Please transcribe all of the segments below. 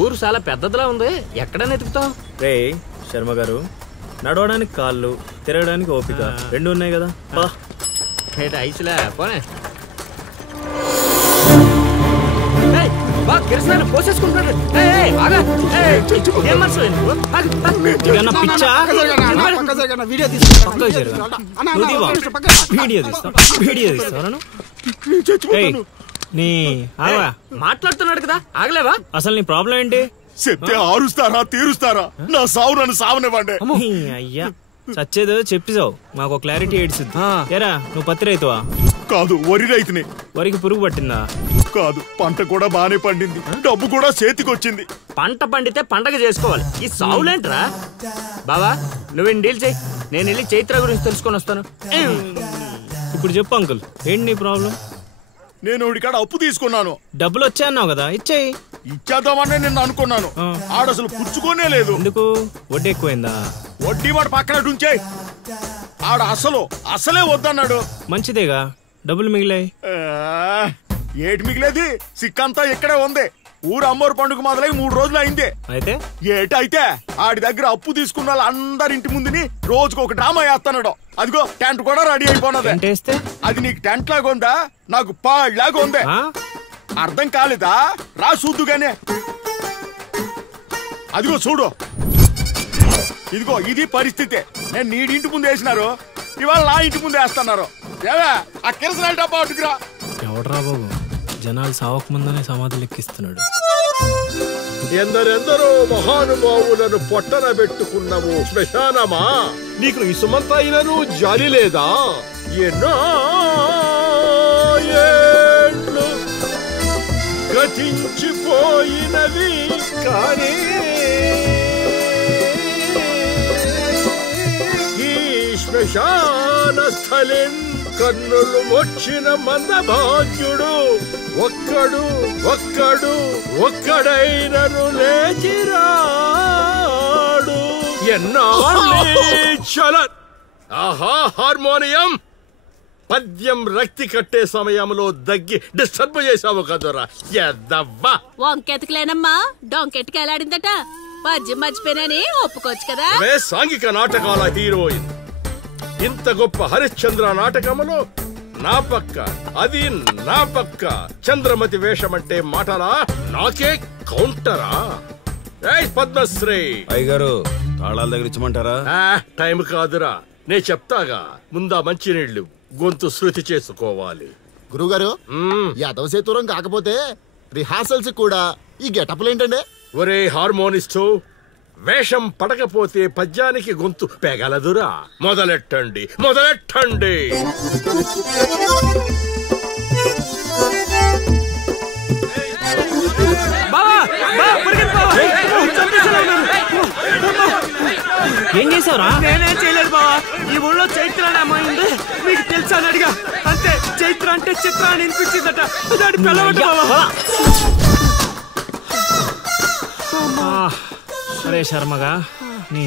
ఊరు చాలా పెద్దదిలా ఉంది, ఎక్కడైనా ఎతుకుతాం. రే శర్మ గారు, నడవడానికి కాళ్ళు, తిరగడానికి ఓపిక రెండు ఉన్నాయి కదా. ఐసులే పోనే పోసేసుకుంటున్నాడు. మాట్లాడుతున్నాడు కదా, ఆగలేవా? అసలు నీ ప్రాబ్లం ఏంటి? చెప్తే ఆరుస్తారా తీరుస్తారా? నా సావు నన్ను సావనివ్వండి. అయ్యా చచ్చేదో చెప్పిసావు, మాకు క్లారిటీ ఏడ్చుద్ది. ఏరా నువ్వు పత్తి రైతువా? కాదు, వరి రైతుని. వరికి పురుగు పట్టిందా? కాదు, పంట కూడా బానే పండింది, డబ్బు కూడా చేతికొచ్చింది. పంట పండితే పండగ చేసుకోవాలి, ఈ సావులేంట్రా? బావా నువ్వేం డీల్ చేయి, నేను వెళ్ళి చైత్ర గురించి తెలుసుకొని వస్తాను. ఇప్పుడు చెప్పు అంకుల్, ఏంటి నీ ప్రాబ్లం? నేను ఇడికాడ అప్పు తీసుకున్నాను. డబ్బులు వచ్చాయన్నావు కదా, ఇచ్చేయి. ఇచ్చేద్దామని నేను అనుకున్నాను, ఆడసలు పుచ్చుకోనే లేదు. ఎందుకు? వడ్డీ ఎక్కువైందా? వడ్డీ వాడు పక్కన ఉంచే, ఆడ అసలే వద్దన్నాడు. మంచిదేగా, డబ్బులు మిగిలాయి. ఏటి మిగిలేది? సిక్కంతా ఇక్కడే ఉంది. ఊరు అమ్మోరు పండుగ మొదలై 3 రోజులు అయింది. అయితే ఏటైతే ఆడి దగ్గర అప్పు తీసుకున్న వాళ్ళు అందరి ఇంటి ముందుని రోజుకు ఒక డ్రామా వేస్తున్నాడు. అదిగో టెంట్ కూడా రెడీ అయిపోయినది. అది నీకు టెంట్ లాగా ఉందా, నాకు పాళ్ళలాగా ఉంది. అర్థం కాలేదా? రా చూద్దుగానే. అదిగో చూడు, ఇదిగో ఇది పరిస్థితి. నేను నీడింటి ముందు వేసినారు, ఇవాళ నా ఇంటి ముందు వేస్తున్నారు. ఆ కిరసనాయిల డబ్బా ఒకటిరా. ఎవడరా బాబు, జనాలు సావక ముందనే సమాధులు ఎక్కిస్తున్నాడు. ఎందరెందరో మహానుభావులను పొట్టన పెట్టుకున్నావు శ్మశానమా, నీకు ఇసుమంతైనను జాలి లేదా? ఎన్నో ఏళ్ళు గతించిపోయినవి కానీ ఈ శ్మశాన స్థలిన్ కన్నులు వచ్చిన మందభాగ్యుడు ఒక్కడైనను లేచిరాడు. చల ఆహా హార్మోనియం, పద్యం రక్తి కట్టే సమయంలో దగ్గి డిస్టర్బ్ చేసావు కదరా ఎద్దవ్వా. వంకెతకలేనమ్మా, డొంకెట్టుకు ఎలాడిందట. పద్యం మర్చిపోయినని ఒప్పుకోవచ్చు కదా. సాంఘిక నాటకాల హీరోయిన్, ఇంత గొప్ప హరిశ్చంద్ర నాటకములో నా పక్క చంద్రమతి వేషమంటే మాటలా, నాకే కౌంటరా? పద్మశ్రీ అయ్యగారు, తాళాల దగ్గర ఇచ్చమంటారా? టైం కాదురా, నే చెప్తాగా. ముందా మంచినీళ్లు, గొంతు శృతి చేసుకోవాలి. గురుగారు, యాదవ సేతురం కాకపోతే రిహార్సల్స్ కూడా ఈ గెటప్లేంటండి? ఒరే హార్మోనిస్టు, వేషం పడకపోతే పద్యానికి గొంతు పెగలదురా. మొదలెట్టండి. ఏం చేసావురా? నేనేం చేయలేదు బావా, ఈ ఊళ్ళో చైత్ర అనే అమ్మాయి ఉంది, మీకు తెలుసా అని అడిగా. అంతే, చైత్ర అంటే చిత్ర అని వినిపించిందట. దాని పిల్లవట బావా. సరే శర్మగా, నీ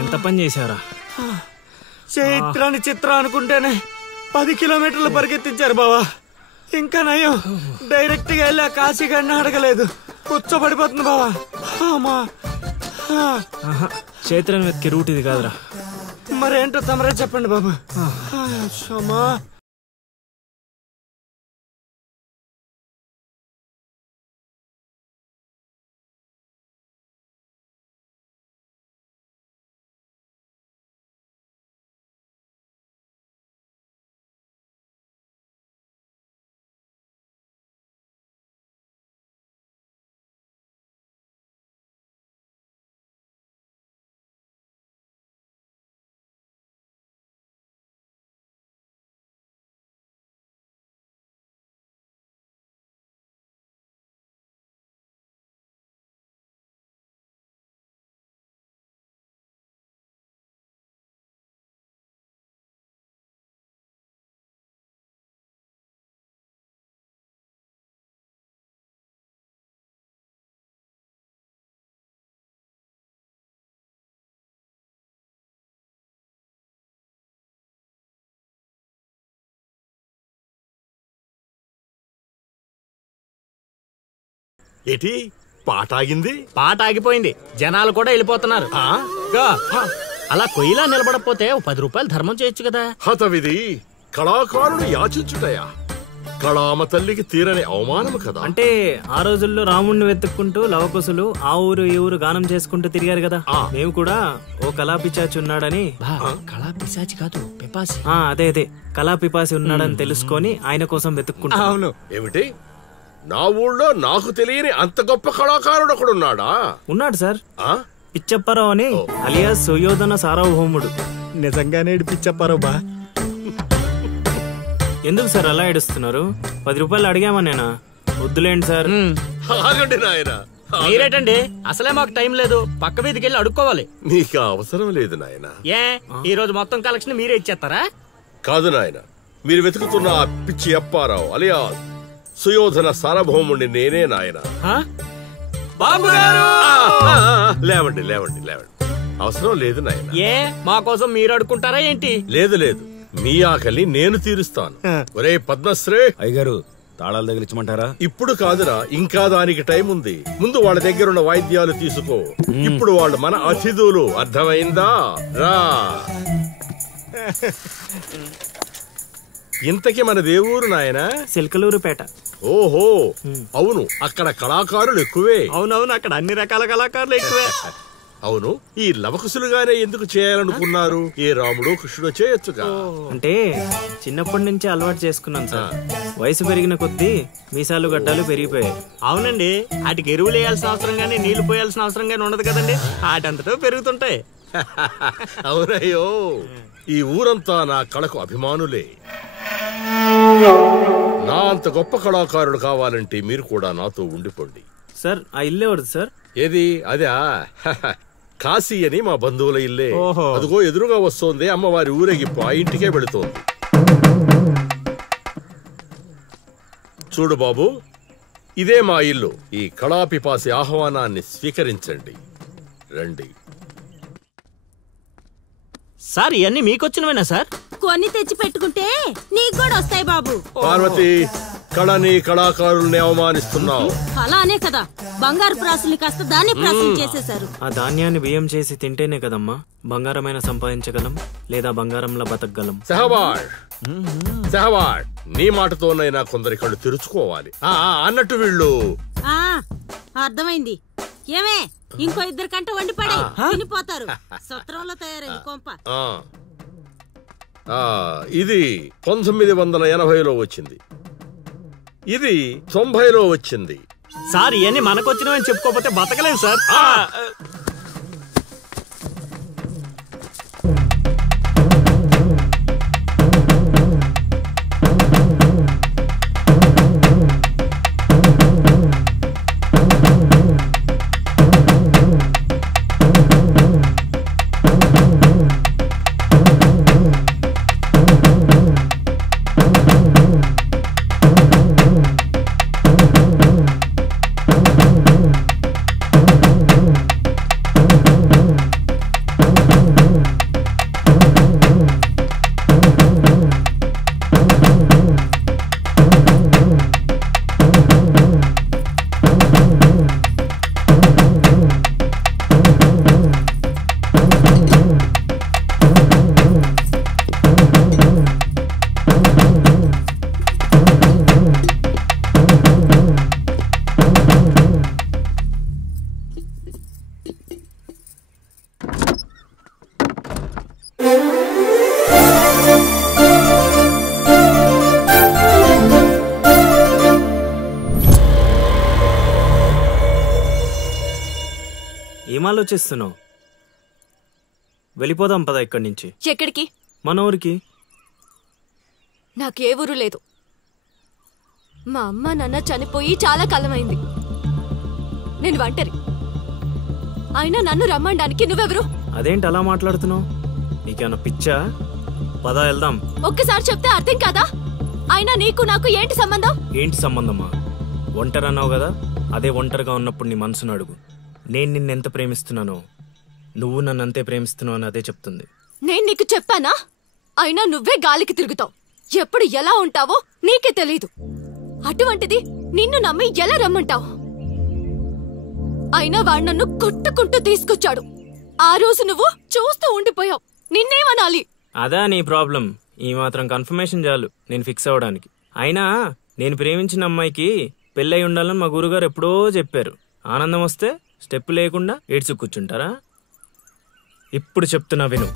ఎంత పని చేశారా? చైత్రాన్ని చిత్ర అనుకుంటేనే 10 కిలోమీటర్లు పరిగెత్తించారు బావా. ఇంకా నయం, డైరెక్ట్ గా వెళ్ళా కాశీగాడిని అడగలేదు. కూర్చోబడిపోతుంది బావా. చైత్రని వెతికే రూట్ ఇది కాదురా. మరేంటో తమరే చెప్పండి బాబు. ఏటి పాట ఆగింది. పాట ఆగిపోయింది, జనాలు కూడా వెళ్ళిపోతున్నారు. అలా కొయ్యిలా నిలబడపోతే 10 రూపాయలు ధర్మం చేయొచ్చు కదా. హతవిధి కళాకారుడు యాచించుటయా? కళామ తల్లికి తీరని అవమానము కదా. అంటే ఆ రోజుల్లో రాముణ్ణి వెతుక్కుంటూ లవకుశులు ఆ ఊరు ఈ ఊరు గానం చేసుకుంటూ తిరిగారు కదా. మేము కూడా ఓ కళాపిచాచి ఉన్నాడని. కళా పిశాచి కాదు, పిపాసి. అదే కళాపిపాసి ఉన్నాడని తెలుసుకొని ఆయన కోసం వెతుక్కుంటా. అవును. ఏమిటి, నా ఊళ్ళో నాకు తెలియని అంత గొప్ప కళాకారుడు ఒకడున్నాడా? ఉన్నాడు సార్, పిచ్చప్పారావు అని అలియాస్ సుయోధన సార్వభౌముడు. నిజంగానే పిచ్చప్పారావు బా. ఎందుకు సార్ అలా ఏడుస్తున్నారు? 10 రూపాయలు అడిగామా నేనా? వద్దులేండి సార్. ఆగండి నాయనా. మీరేటండి, అసలే మాకు టైం లేదు, పక్క వీధికి వెళ్ళి అడుక్కోవాలి. నీకు అవసరం లేదు నాయనా. ఈ రోజు మొత్తం కలెక్షన్ మీరే ఇచ్చేస్తారా? కాదు నాయన, మీరు వెతుకుతున్న ఆ పిచ్చి అప్పారావు అలియా సుయోధన సార్వభౌముడిని నేనే నాయన. బాబు గారు, లేవండి లేవండి లేవండి, అవసరం లేదు నాయన. మా కోసం మీరు అడుక్కుంటారా ఏంటి? లేదు లేదు, మీ ఆకలి నేను తీరుస్తాను. ఒరే పద్మశ్రీ అయ్యగారు, తాళాలు తగిలించమంటారా? ఇప్పుడు కాదురా, ఇంకా దానికి టైం ఉంది. ముందు వాళ్ళ దగ్గరున్న వాయిద్యాలు తీసుకో. ఇప్పుడు వాళ్ళు మన అతిథులు, అర్థమైందా? రా. ఇంతకీ మన దేవురు నాయనా? సిల్కలూరుపేట. ఓహో, అవును, అక్కడ కళాకారులు ఎక్కువే. అవునవును, అక్కడ అన్ని రకాల కళాకారులు ఎక్కువే. అవును, ఈ లవకుశులుగానే ఎందుకు చేయాలనుకున్నారు? ఏ రాముడు కృష్ణుడు చేయొచ్చుగా. అంటే చిన్నప్పటి నుంచి అలవాటు చేసుకున్నాను సార్. వయసు పెరిగిన కొద్దీ మీసాలు గడ్డాలు పెరిగిపోయాయి. అవునండి, వాటికి ఎరువులు వేయాల్సిన అవసరం గానీ నీళ్లు పోయాల్సిన అవసరం గానీ ఉండదు కదండి, వాటంతటో పెరుగుతుంటాయి. అవునయ్యో, ఈ ఊరంతా నా కళకు అభిమానులే. నా అంత గొప్ప కళాకారుడు కావాలంటే మీరు కూడా నాతో ఉండిపోండి. సార్, ఆ ఇల్లు ఎవరిది సార్? ఏది? అదా, కాశీ అని మా బంధువుల ఇల్లే. అదిగో ఎదురుగా వస్తోంది అమ్మవారి ఊరేగింపు, ఆ ఇంటికే వెళుతోంది. చూడు బాబు, ఇదే మా ఇల్లు. ఈ కళాపిపాసి ఆహ్వానాన్ని స్వీకరించండి. రండి సార్. ఇవన్నీ మీకొచ్చినవేనా సార్? కొన్ని తెచ్చి పెట్టుకుంటే నీకు కూడా వస్తాయి బాబు. పార్వతి, కళని కళాకారుల్ని అవమానిస్తున్నావు. అలానే కదా, బంగారు ప్రాసుల్ని కాస్త దాన్ని ప్రాసులు చేసేశారు. ఆ ధాన్యాన్ని బియ్యం చేసి తింటేనే కదమ్మా బంగారమైన సంపాదించగలం, లేదా బంగారంలో బతకగలం. సెహవాడ్, సెహవాడ్, నీ మాటతోనైనా కొందరి కళ్ళు తెరుచుకోవాలి. అన్నట్టు వీళ్ళు అర్థమైంది. ఏమే, ఇంకో 2 కంట వండి పడే తినిపోతారు. సత్రంలో తయారైంది కొంప. ఇది 1980లో వచ్చింది, ఇది 90లో వచ్చింది. సార్, ఇవన్నీ మనకొచ్చినవని చెప్పుకోకపోతే బతకలేదు సార్. ఏం ఆలోచిస్తున్నావు? వెళ్ళిపోదాం పద ఇక్కడి నుంచి. ఎక్కడికి? మన ఊరికి. నాకే ఊరు లేదు. మా అమ్మ నాన్న చనిపోయి చాలా కాలమైంది. నేను ఒంటరి. అయినా నన్ను రమ్మడానికి నువ్వెవరు? అదేంటి అలా మాట్లాడుతున్నావు? నీకేమన్నా పిచ్చా? పద వెళ్దాం. ఒక్కసారి చెప్తే అర్థం కాదా? అయినా నీకు నాకు ఏంటి సంబంధం? ఏంటి సంబంధమా? ఒంటరి అన్నావు కదా, అదే ఒంటరిగా ఉన్నప్పుడు నీ మనసును అడుగు. నేను నిన్నెంత ప్రేమిస్తున్నానో నువ్వు నన్ను అంతే ప్రేమిస్తున్నావు అని అదే చెప్తుంది. నేను నీకు చెప్పానా? అయినా నువ్వే గాలికి తిరుగుతావు. ఎప్పుడు ఎలా ఉంటావో నీకే తెలీదు. అటువంటిది నిన్ను నమ్మి ఎలా రమ్మంటావు? అయినా వాడు నన్ను కొట్టుకుంటూ తీసుకొచ్చాడు. ఆ రోజు నువ్వు చూస్తూ ఉండిపోయావు. నిన్నేమనాలి? అదా నీ ప్రాబ్లం. ఈ మాత్రం కన్ఫర్మేషన్ చాలు నేను ఫిక్స్ అవ్వడానికి. అయినా నేను ప్రేమించిన అమ్మాయికి పెళ్ళై ఉండాలని మా గురుగారు ఎప్పుడో చెప్పారు. ఆనందం వస్తే స్టెప్ లేకుండా ఏడ్చి కూర్చుంటారా? ఇప్పుడు చెప్తున్నా విను.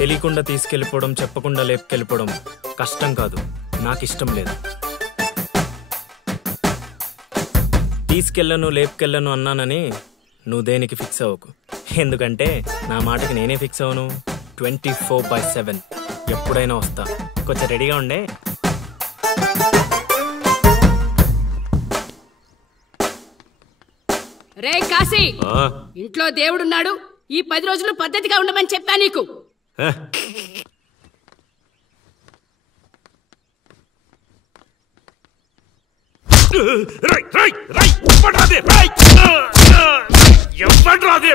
తెలియకుండా తీసుకెళ్ళిపోవడం, చెప్పకుండా లేపుకెళ్ళిపోవడం కష్టం కాదు, నాకు ఇష్టం లేదు. తీసుకెళ్ళను లేపుకెళ్ళను అన్నానని నువ్వు దేనికి ఫిక్స్ అవ్వకు. ఎందుకంటే నా మాటకి నేనే ఫిక్స్ అవను. 24/7 ఎప్పుడైనా వస్తా. కొంచెం రెడీగా ఉండే. రే కాశీ, ఇంట్లో దేవుడున్నాడు. ఈ 10 రోజులు పద్ధతిగా ఉండమని చెప్పా నీకు. ఎవడ్రాది?